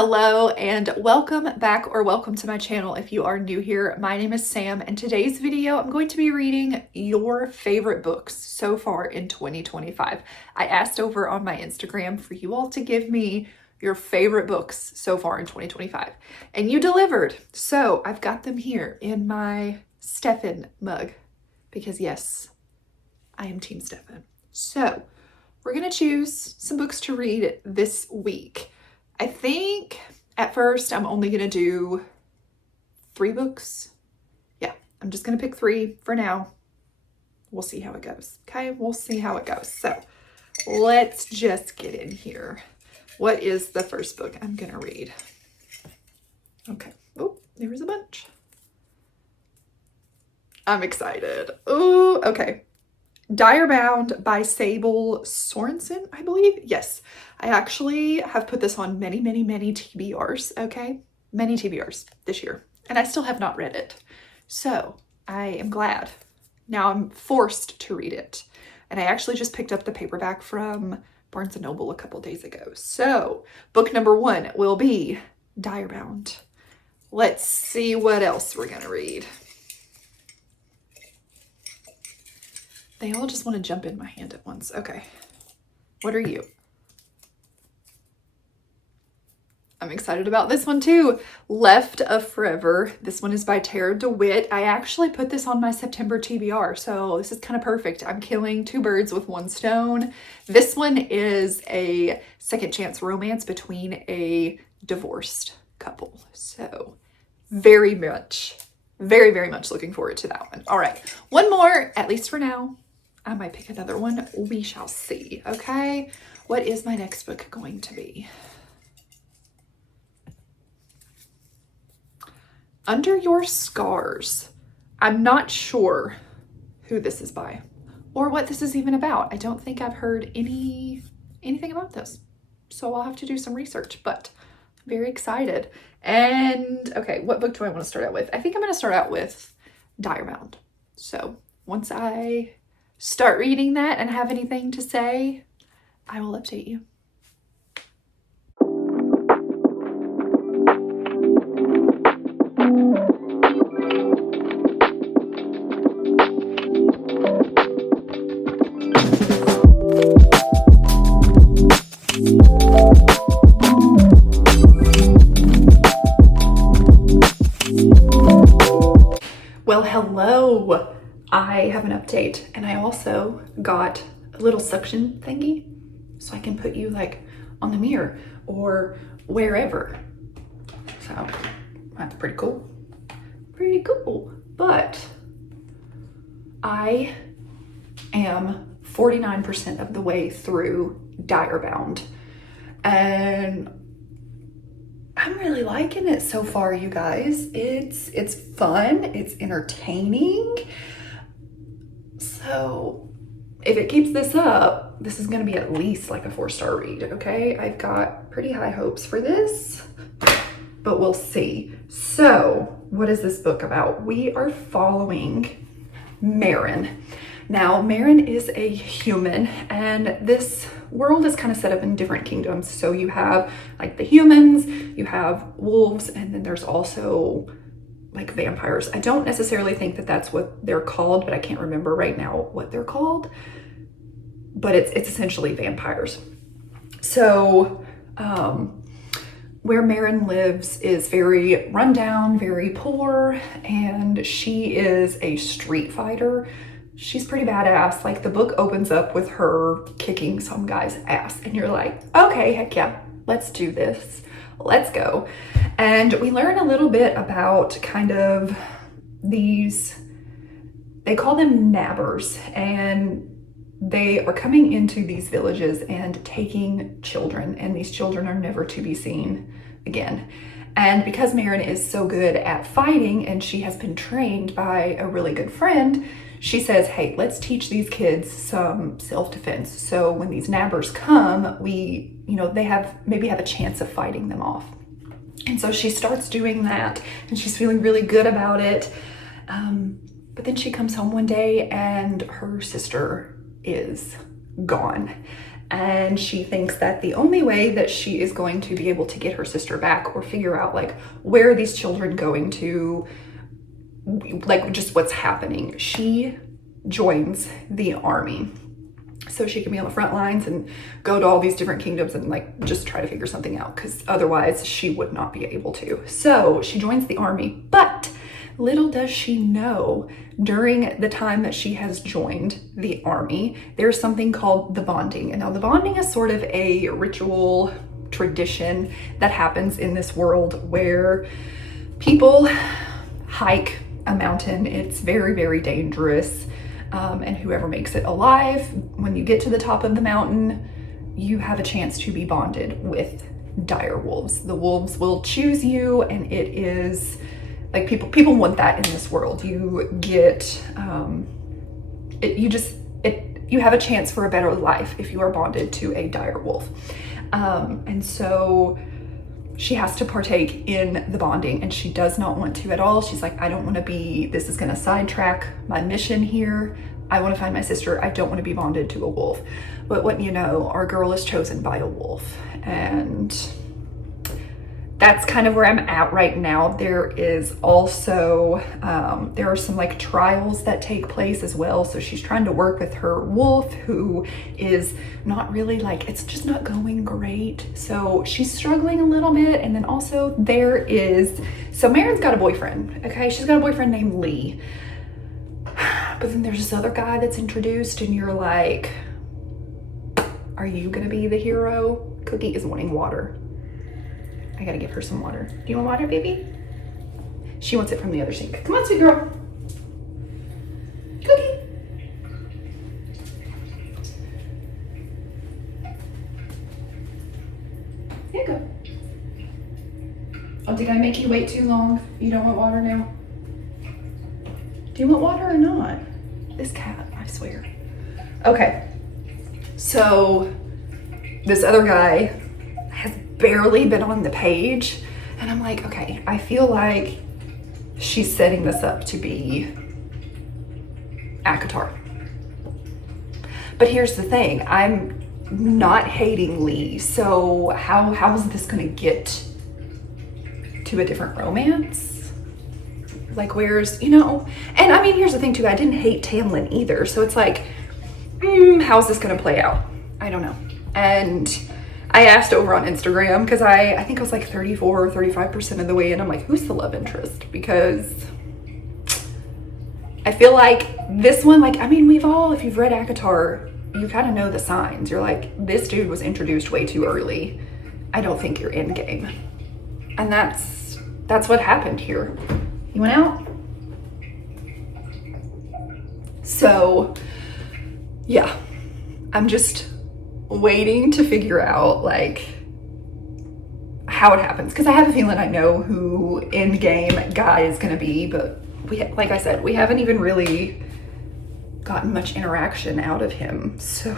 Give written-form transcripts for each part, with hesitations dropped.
Hello and welcome back, or welcome to my channel if you are new here. My name is Sam, and today's video I'm going to be reading your favorite books so far in 2025. I asked over on my Instagram for you all to give me your favorite books so far in 2025, and you delivered. So I've got them here in my Stefan mug because yes, I am Team Stefan. So we're gonna choose some books to read this week. I think at first I'm only gonna do 3 books. Yeah, I'm just gonna pick 3 for now. We'll see how it goes. Okay, we'll see how it goes. So let's just get in here. What is the first book I'm gonna read? Okay, oh, there was a bunch. I'm excited. Oh, okay. Bound by Sable Sorensen, I believe. Yes, I actually have put this on many TBRs, okay? Many TBRs this year, and I still have not read it. So I am glad. Now I'm forced to read it. And I actually just picked up the paperback from Barnes & Noble a couple days ago. So book number 1 will be Bound. Let's see what else we're gonna read. They all just want to jump in my hand at once. Okay. What are you? I'm excited about this one too. Left of Forever. This one is by Tarah DeWitt. I actually put this on my September TBR, so this is kind of perfect. I'm killing 2 birds with 1 stone. This one is a second chance romance between a divorced couple. So very much looking forward to that one. All right, one more, at least for now. I might pick another one. We shall see. Okay. What is my next book going to be? Under Your Scars. I'm not sure who this is by or what this is even about. I don't think I've heard anything about this. So I'll have to do some research, but I'm very excited. And okay, what book do I want to start out with? I think I'm going to start out with Bound. So once I start reading that and have anything to say, I will update you. Well, hello. I have an update, and I also got a little suction thingy so I can put you like on the mirror or wherever. So that's pretty cool. Pretty cool. But I am 49% of the way through Bound, and I'm really liking it so far, you guys. It's fun, it's entertaining. So if it keeps this up, this is going to be at least like a 4-star read, okay? I've got pretty high hopes for this, but we'll see. So what is this book about? We are following Marin. Now, Marin is a human, and this world is kind of set up in different kingdoms. So you have like the humans, you have wolves, and then there's also like vampires. I don't necessarily think that that's what they're called, but I can't remember right now what they're called. But it's essentially vampires. So where Marin lives is very rundown, very poor, and she is a street fighter. She's pretty badass. Like, the book opens up with her kicking some guy's ass, and you're like, okay, heck yeah, let's do this. Let's go. And we learn a little bit about kind of these, they call them nabbers, and they are coming into these villages and taking children, and these children are never to be seen again. And because Marin is so good at fighting, and she has been trained by a really good friend, she says, hey, let's teach these kids some self-defense. So when these nabbers come, they maybe have a chance of fighting them off. And so she starts doing that, and she's feeling really good about it. But then she comes home one day and her sister is gone. And she thinks that the only way that she is going to be able to get her sister back or figure out like where are these children going to, like just what's happening, she joins the army. So she can be on the front lines and go to all these different kingdoms and like just try to figure something out, because otherwise she would not be able to. So she joins the army, but little does she know, during the time that she has joined the army, there's something called the bonding. And now the bonding is sort of a ritual tradition that happens in this world where people hike a mountain. It's very, very dangerous. And whoever makes it alive, when you get to the top of the mountain, you have a chance to be bonded with dire wolves. The wolves will choose you, and it is like people want that in this world. You get you have a chance for a better life if you are bonded to a dire wolf. And so she has to partake in the bonding, and she does not want to at all. She's like, I don't want to be, this is going to sidetrack my mission here. I want to find my sister. I don't want to be bonded to a wolf. But what you know, our girl is chosen by a wolf. And that's kind of where I'm at right now. There is also, there are some like trials that take place as well. So she's trying to work with her wolf, who is not really like, it's just not going great. So she's struggling a little bit. And then also there is, so Marin's got a boyfriend, okay? She's got a boyfriend named Lee. But then there's this other guy that's introduced, and you're like, are you gonna be the hero? Cookie is wanting water. I gotta give her some water. Do you want water, baby? She wants it from the other sink. Come on, sweet girl. Cookie. Here you go. Oh, did I make you wait too long? You don't want water now? Do you want water or not? This cat, I swear. Okay, so this other guy has barely been on the page, and I'm like, okay, I feel like she's setting this up to be ACOTAR. But here's the thing, I'm not hating Lee, so how is this gonna get to a different romance? Like, where's, you know, and I mean, here's the thing too, I didn't hate Tamlin either, so it's like, how's this gonna play out? I don't know. And I asked over on Instagram, because I think I was like 34 or 35% of the way in. I'm like, who's the love interest? Because I feel like this one, like, I mean, we've all, if you've read ACOTAR, you kind of know the signs. You're like, this dude was introduced way too early. I don't think you're in game. And that's what happened here. You went out? So, yeah, I'm just waiting to figure out like how it happens, because I have a feeling I know who end game guy is going to be, but like I said, we haven't even really gotten much interaction out of him, so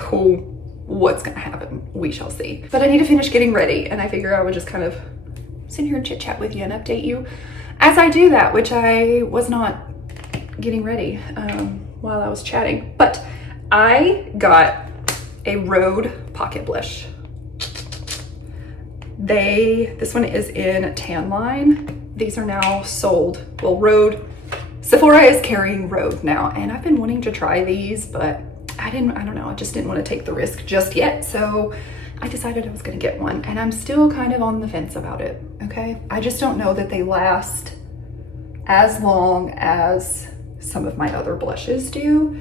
what's going to happen, we shall see. But I need to finish getting ready, and I figure I would just kind of sit here and chit chat with you and update you as I do that, which I was not getting ready while I was chatting. But I got a Rhode pocket blush. This one is in tan line. These are now sold. Well, Rhode, Sephora is carrying Rhode now, and I've been wanting to try these, but I don't know, I just didn't want to take the risk just yet. So I decided I was gonna get one, and I'm still kind of on the fence about it, okay? I just don't know that they last as long as some of my other blushes do.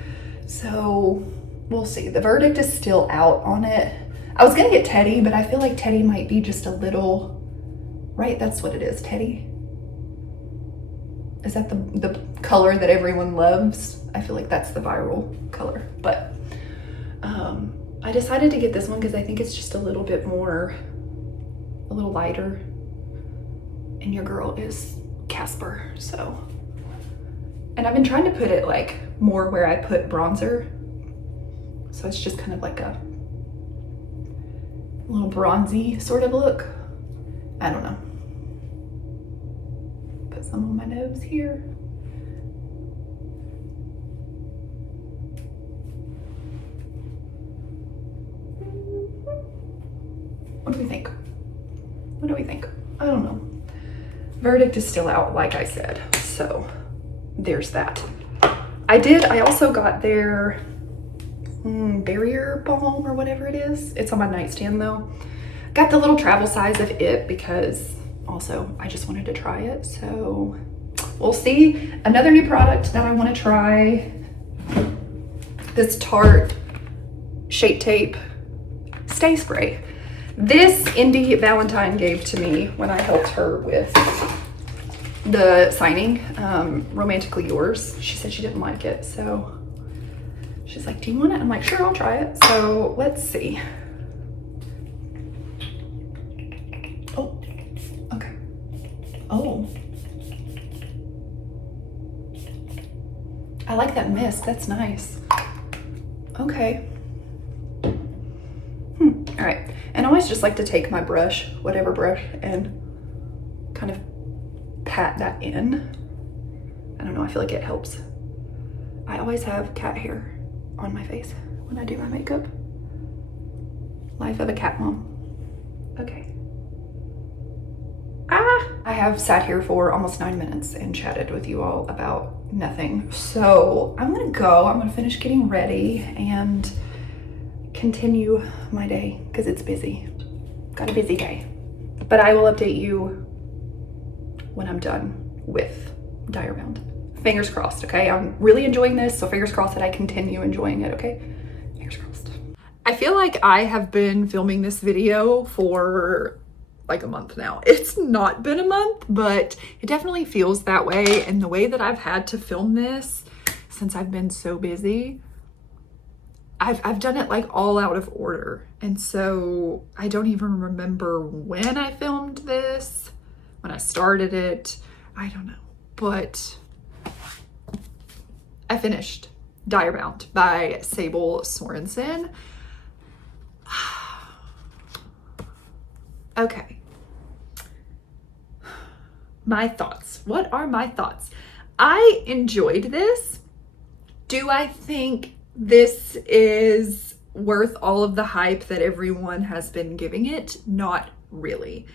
So we'll see. The verdict is still out on it. I was gonna get Teddy, but I feel like Teddy might be just a little, right? That's what it is, Teddy. Is that the color that everyone loves? I feel like that's the viral color, but I decided to get this one because I think it's just a little bit more, a little lighter, and your girl is Casper, so. And I've been trying to put it like more where I put bronzer, so it's just kind of like a little bronzy sort of look. I don't know. Put some on my nose here. verdict is still out, like I said. So there's that. I also got their barrier balm or whatever it is. It's on my nightstand though. Got the little travel size of it because also I just wanted to try it. So we'll see. Another new product that I want to try, this Tarte Shape Tape Stay Spray. This Indy Valentine gave to me when I helped her with the signing, Romantically Yours. She said she didn't like it, so she's like, do you want it? I'm like, sure, I'll try it. So let's see. Oh, okay. Oh. I like that mist, that's nice. Okay. All right, and I always just like to take my brush, whatever brush, and kind of pat that in. I don't know, I feel like it helps. I always have cat hair on my face when I do my makeup. Life of a cat mom. Okay. I have sat here for almost 9 minutes and chatted with you all about nothing. So I'm gonna go, I'm gonna finish getting ready and continue my day because it's busy. Got a busy day. But I will update you when I'm done with Diary Bound. Fingers crossed, okay? I'm really enjoying this, so fingers crossed that I continue enjoying it, okay? Fingers crossed. I feel like I have been filming this video for like a month now. It's not been a month, but it definitely feels that way. And the way that I've had to film this since I've been so busy, I've done it like all out of order. And so I don't even remember when I filmed this, when I started it, I don't know. But I finished Diary Bound by Sable Sorensen. Okay. My thoughts. What are my thoughts? I enjoyed this. Do I think this is worth all of the hype that everyone has been giving it? Not really.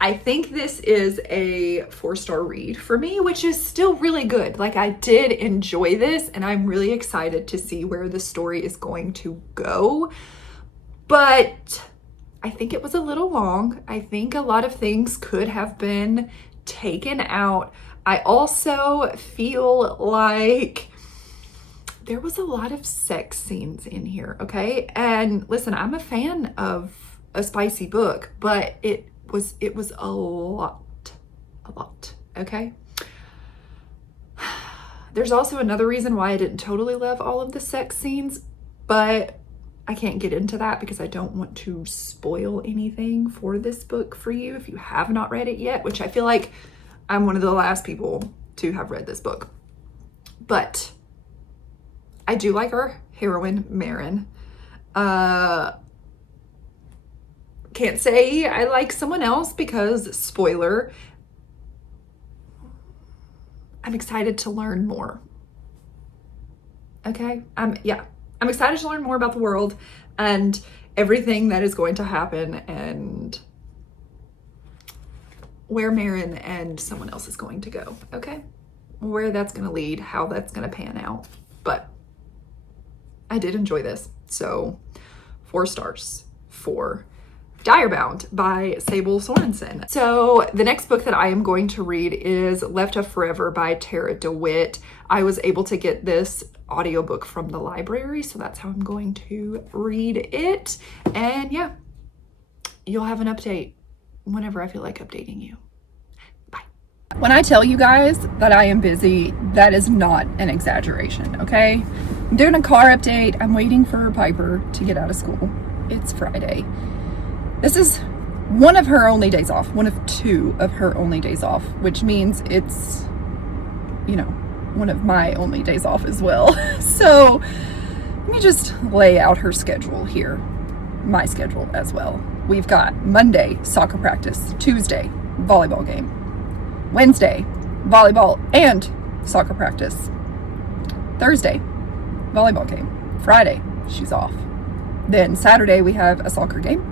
I think this is a 4-star read for me, which is still really good. Like, I did enjoy this and I'm really excited to see where the story is going to go. But I think it was a little long. I think a lot of things could have been taken out. I also feel like there was a lot of sex scenes in here, okay? And listen, I'm a fan of a spicy book, but it was a lot, okay? There's also another reason why I didn't totally love all of the sex scenes, but I can't get into that because I don't want to spoil anything for this book for you if you have not read it yet, which I feel like I'm one of the last people to have read this book. But I do like our heroine, Marin. Can't say I like someone else because, spoiler, I'm excited to learn more. Okay? I'm excited to learn more about the world and everything that is going to happen and where Marin and someone else is going to go, okay? Where that's going to lead, how that's going to pan out. But I did enjoy this. So 4 stars for Diary Bound by Sable Sorensen. So the next book that I am going to read is Left of Forever by Tarah DeWitt. I was able to get this audiobook from the library, so that's how I'm going to read it. And yeah, you'll have an update whenever I feel like updating you. Bye. When I tell you guys that I am busy, that is not an exaggeration, okay? I'm doing a car update. I'm waiting for Piper to get out of school. It's Friday. This is one of her only days off, one of 2 of her only days off, which means it's, you know, one of my only days off as well. So let me just lay out her schedule here, my schedule as well. We've got Monday, soccer practice, Tuesday, volleyball game, Wednesday, volleyball and soccer practice, Thursday, volleyball game, Friday, she's off. Then Saturday we have a soccer game.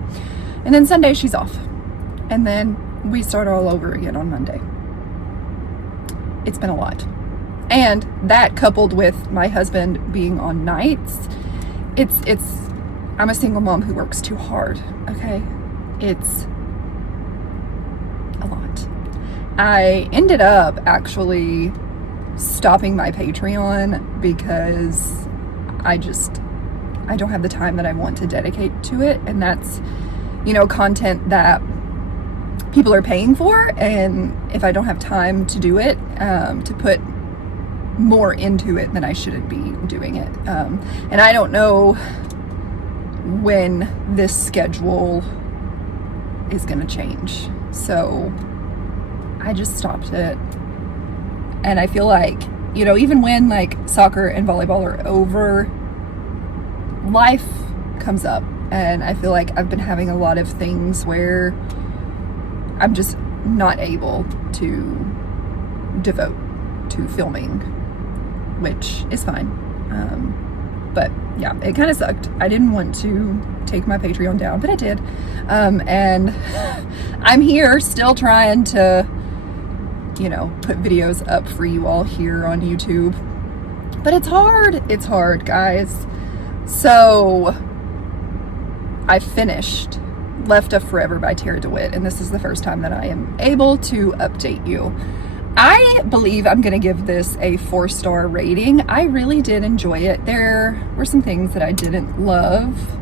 And then Sunday she's off. And then we start all over again on Monday. It's been a lot. And that, coupled with my husband being on nights, I'm a single mom who works too hard, okay? It's a lot. I ended up actually stopping my Patreon because I don't have the time that I want to dedicate to it. And that's, content that people are paying for. And if I don't have time to do it, to put more into it, then I shouldn't be doing it. And I don't know when this schedule is going to change. So I just stopped it. And I feel like, even when like soccer and volleyball are over, life comes up. And I feel like I've been having a lot of things where I'm just not able to devote to filming, which is fine. But yeah, it kind of sucked. I didn't want to take my Patreon down, but I did. And I'm here still trying to, put videos up for you all here on YouTube. But it's hard. It's hard, guys. So I finished Left of Forever by Tarah DeWitt, and this is the first time that I am able to update you. I believe I'm going to give this a 4-star rating. I really did enjoy it. There were some things that I didn't love,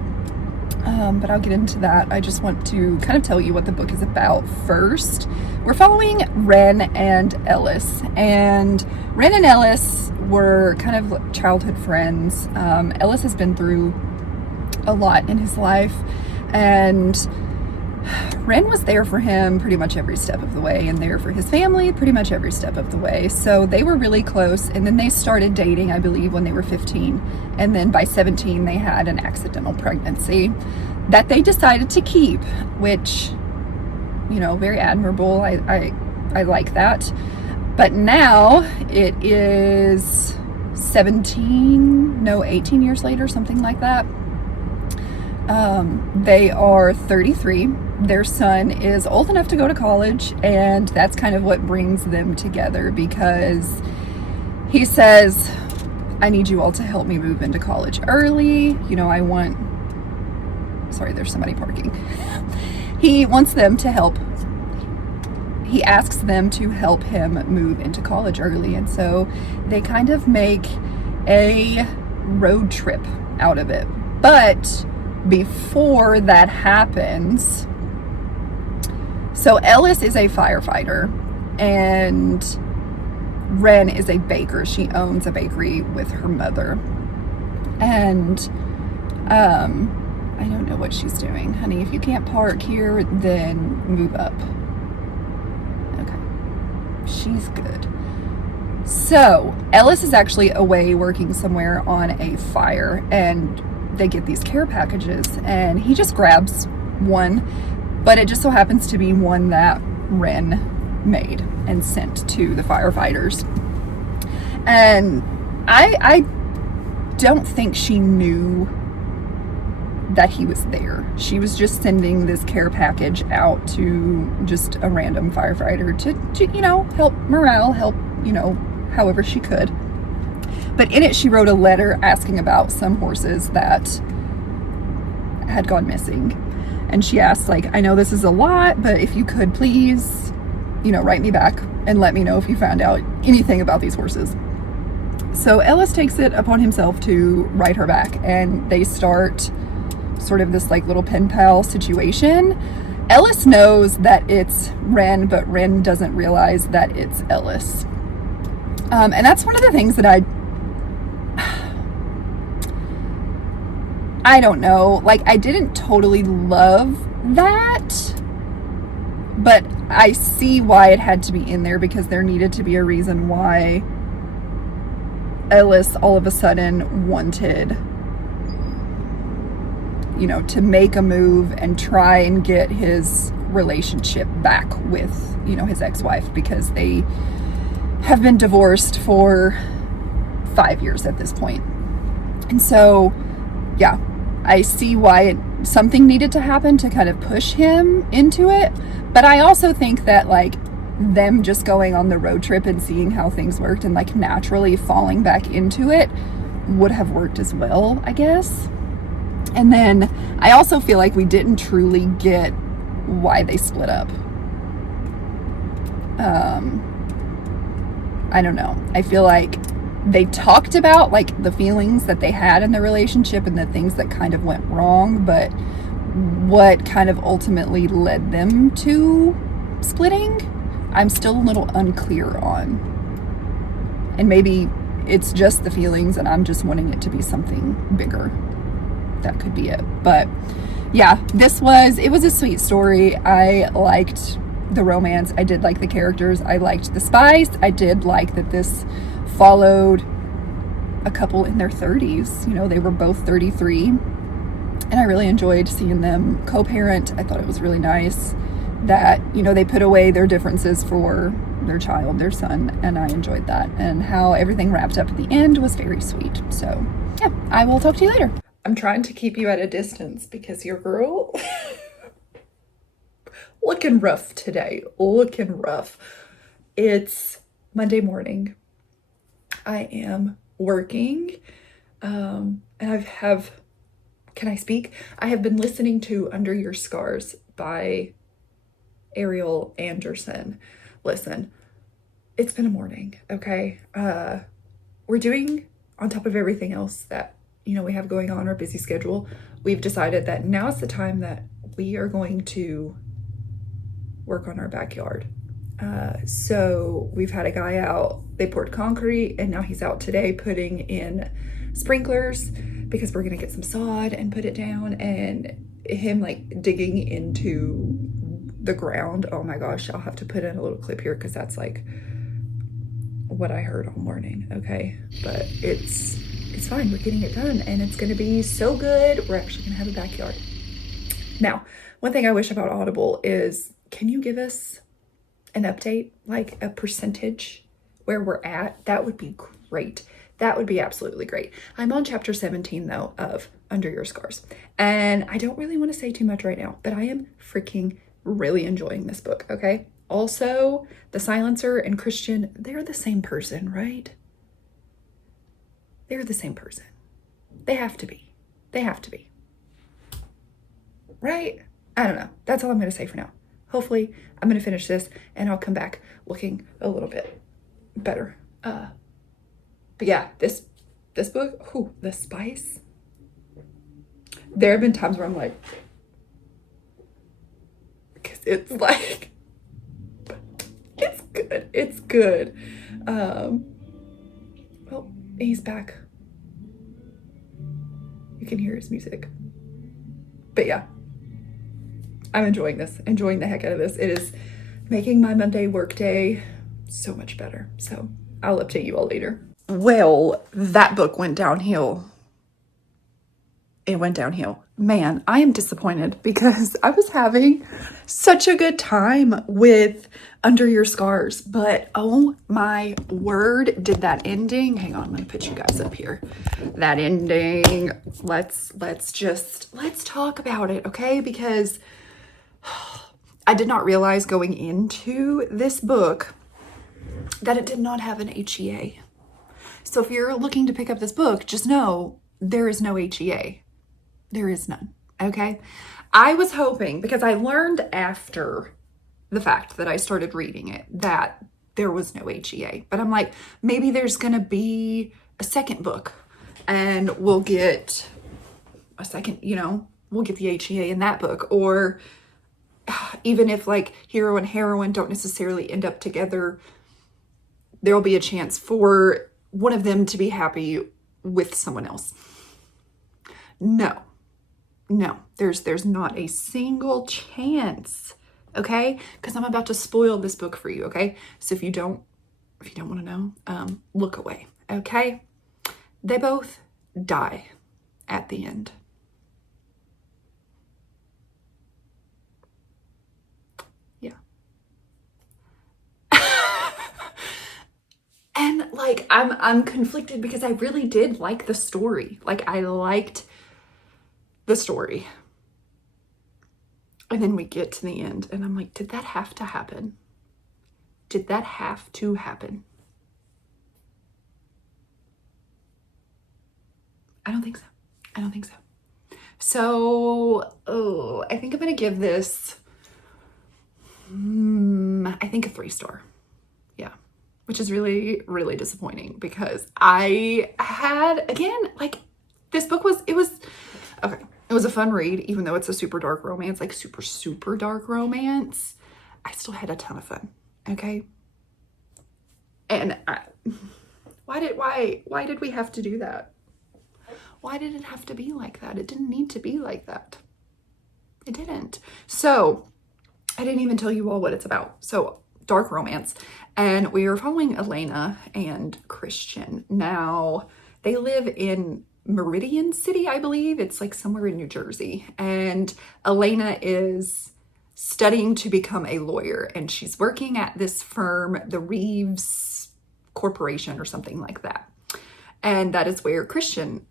but I'll get into that. I just want to kind of tell you what the book is about first. We're following Wren and Ellis, and Wren and Ellis were kind of childhood friends. Ellis has been through a lot in his life, and Wren was there for him pretty much every step of the way, and there for his family pretty much every step of the way. So they were really close, and then they started dating, I believe, when they were 15. And then by 17, they had an accidental pregnancy that they decided to keep, which, very admirable. I like that. But now it is 18 years later, something like that. They are 33. Their son is old enough to go to college, and that's kind of what brings them together, because he says, I need you all to help me move into college early. Sorry, there's somebody parking. He wants them to help. He asks them to help him move into college early, and so they kind of make a road trip out of it. But before that happens, so Ellis is a firefighter and Wren is a baker. She owns a bakery with her mother. And I don't know what she's doing. Honey, if you can't park here, then move up. Okay. She's good. So Ellis is actually away working somewhere on a fire, and they get these care packages, and he just grabs one, but it just so happens to be one that Wren made and sent to the firefighters. And I don't think she knew that he was there. She was just sending this care package out to just a random firefighter to help morale, help, however she could. But in it, she wrote a letter asking about some horses that had gone missing. And she asked, I know this is a lot, but if you could please, write me back and let me know if you found out anything about these horses. So Ellis takes it upon himself to write her back, and they start sort of this little pen pal situation. Ellis knows that it's Wren, but Wren doesn't realize that it's Ellis. And that's one of the things that I don't know, I didn't totally love that, but I see why it had to be in there, because there needed to be a reason why Ellis all of a sudden wanted, to make a move and try and get his relationship back with, his ex-wife, because they have been divorced for 5 years at this point. And so, yeah, I see why something needed to happen to kind of push him into it. But I also think that like them just going on the road trip and seeing how things worked and like naturally falling back into it would have worked as well, I guess. And then I also feel like we didn't truly get why they split up. I don't know. I feel like they talked about like the feelings that they had in the relationship and the things that kind of went wrong, but what kind of ultimately led them to splitting, I'm still a little unclear on. And maybe it's just the feelings and I'm just wanting it to be something bigger. That could be it. But yeah, it was a sweet story. I liked the romance. I did like the characters. I liked the spice. I did like that this followed a couple in their 30s. You know, they were both 33. And I really enjoyed seeing them co-parent. I thought it was really nice that, you know, they put away their differences for their child, their son, and I enjoyed that. And how everything wrapped up at the end was very sweet. So yeah, I will talk to you later. I'm trying to keep you at a distance because your girl looking rough today. Looking rough. It's Monday morning. I am working. And can I speak? I have been listening to Under Your Scars by Ariel Anderson. Listen, it's been a morning, okay? We're doing, on top of everything else that, you know, we have going on our busy schedule, we've decided that now is the time that we are going to work on our backyard. So we've had a guy out, they poured concrete, and now he's out today putting in sprinklers because we're gonna get some sod and put it down, and him like digging into the ground. Oh my gosh, I'll have to put in a little clip here because that's like what I heard all morning, okay? But it's fine, we're getting it done and it's gonna be so good. We're actually gonna have a backyard. Now, one thing I wish about Audible is, can you give us an update, like a percentage where we're at? That would be great. That would be absolutely great. I'm on chapter 17 though of Under Your Scars, and I don't really want to say too much right now, but I am freaking really enjoying this book, okay? Also, The Silencer and Christian, they're the same person, right? They're the same person. They have to be. They have to be. Right? I don't know. That's all I'm going to say for now. Hopefully, I'm going to finish this and I'll come back looking a little bit better. But yeah, this book, the spice. There have been times where I'm like, because it's like, it's good. It's good. Well, he's back. You can hear his music. But yeah, I'm enjoying this, enjoying the heck out of this. It is making my Monday work day so much better. So I'll update you all later. Well, that book went downhill. It went downhill. Man, I am disappointed because I was having such a good time with Under Your Scars, but oh my word, did that ending, hang on, I'm gonna put you guys up here. That ending, let's talk about it, okay? Because I did not realize going into this book that it did not have an HEA. So if you're looking to pick up this book, just know there is no HEA. There is none, okay? I was hoping, because I learned after the fact that I started reading it that there was no HEA. But I'm like, maybe there's gonna be a second book and we'll get a second, you know, we'll get the HEA in that book. Or even if like hero and heroine don't necessarily end up together, there'll be a chance for one of them to be happy with someone else. No, there's not a single chance, okay? Because I'm about to spoil this book for you, okay? So if you don't want to know, look away, okay? They both die at the end. Yeah. And like, I'm conflicted because I really did like the story. Like, I liked the story. And then we get to the end and I'm like, did that have to happen? Did that have to happen? I don't think so. I don't think so. So, I think I'm going to give this, I think a 3-star. Yeah. Which is really, really disappointing because I had, again, like this book was, it was a fun read, even though it's a super dark romance, like super, super dark romance. I still had a ton of fun. Okay. And why did we have to do that? Why did it have to be like that? It didn't need to be like that. It didn't. So I didn't even tell you all what it's about. So dark romance. And we are following Elena and Christian. Now they live in Meridian City, I believe. It's like somewhere in New Jersey. And Elena is studying to become a lawyer. And she's working at this firm, the Reeves Corporation or something like that. And that is where Christian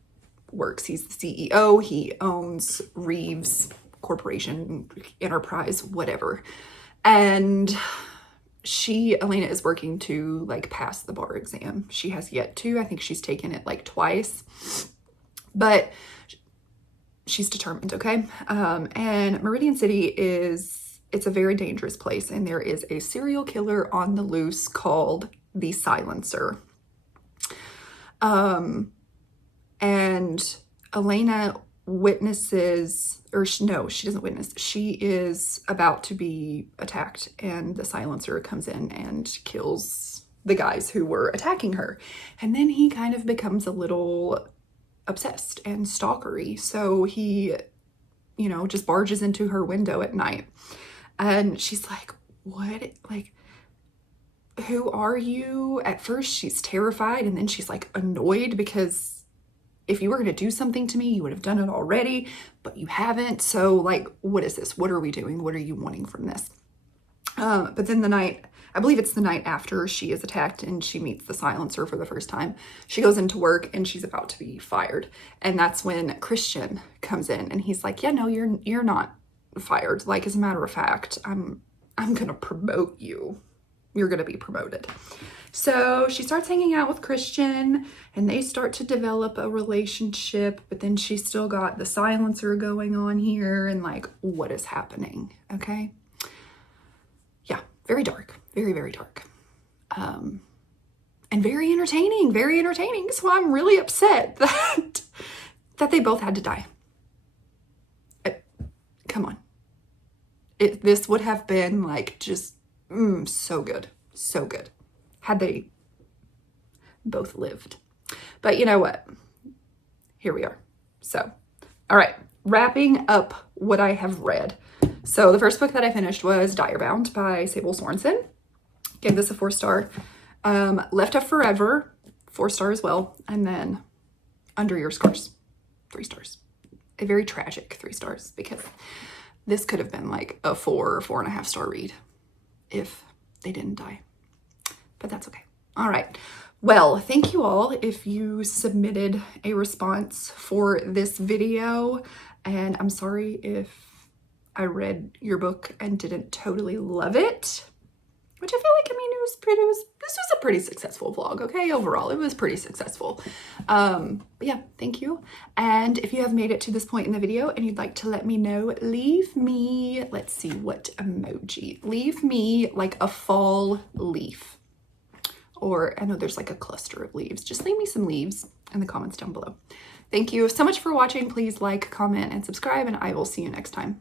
works. He's the CEO. He owns Reeves Corporation, Enterprise, whatever. And Elena is working to like pass the bar exam. She has yet to. I think she's taken it like twice, but she's determined, okay? And Meridian City it's a very dangerous place, and there is a serial killer on the loose called the Silencer. And Elena witnesses, or no, she doesn't witness. She is about to be attacked, and the Silencer comes in and kills the guys who were attacking her. And then he kind of becomes a little obsessed and stalkery. So he, just barges into her window at night. And she's like, what? Like, who are you? At first she's terrified, and then she's like annoyed because if you were going to do something to me, you would have done it already, but you haven't. So like, what is this? What are we doing? What are you wanting from this? But then I believe it's the night after she is attacked and she meets the Silencer for the first time, she goes into work and she's about to be fired. And that's when Christian comes in and he's like, yeah, no, you're not fired. Like, as a matter of fact, I'm going to promote you. You're going to be promoted. So she starts hanging out with Christian and they start to develop a relationship, but then she's still got the Silencer going on here and like, what is happening? Okay. Yeah. Very dark, very, very dark. And very entertaining. So I'm really upset that they both had to die. Come on. This would have been like just so good. So good. Had they both lived. But you know what? Here we are. So, all right, wrapping up what I have read. So the first book that I finished was Direbound by Sable Sorensen. Gave this a 4-star. Left of Forever, 4-star as well. And then Under Your Scars, 3 stars. A very tragic 3 stars because this could have been like a 4 or 4.5-star read if they didn't die. But that's okay. All right. Well, thank you all if you submitted a response for this video. And I'm sorry if I read your book and didn't totally love it, which I feel like, this was a pretty successful vlog, okay? Overall, it was pretty successful. But yeah, thank you. And if you have made it to this point in the video and you'd like to let me know, leave me, let's see what emoji, leave me like a fall leaf. Or I know there's like a cluster of leaves. Just leave me some leaves in the comments down below. Thank you so much for watching. Please like, comment, and subscribe, and I will see you next time.